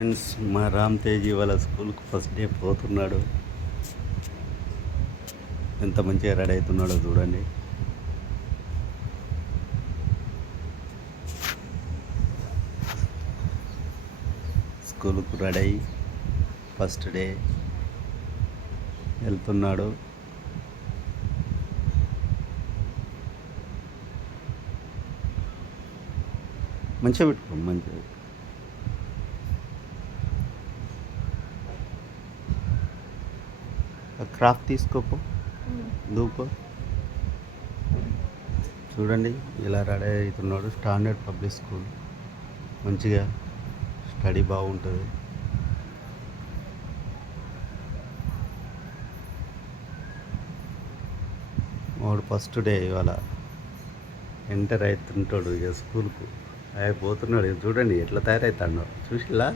Friends, మా రామ్ తేజ్ వాళ్ళ స్కూల్కి ఫస్ట్ డే పోతున్నాడు. ఎంత మంచిగా రెడీ అవుతున్నాడో చూడండి. స్కూల్కు రెడీ అయ్యి ఫస్ట్ డే వెళ్తున్నాడు. మంచిగా పెట్టుకో, మంచిగా క్రాఫ్ట్ తీసుకోపో, దూపో. చూడండి ఇలా రెడీ అవుతున్నాడు. స్టాండర్డ్ పబ్లిక్ స్కూల్, మంచిగా స్టడీ బాగుంటుంది. వాడు ఫస్ట్ డే ఇవాళ ఎంటర్ అవుతుంటాడు ఇక స్కూల్కు. అయిపోతున్నాడు. చూడండి ఎట్లా తయారవుతాడో చూసిలా.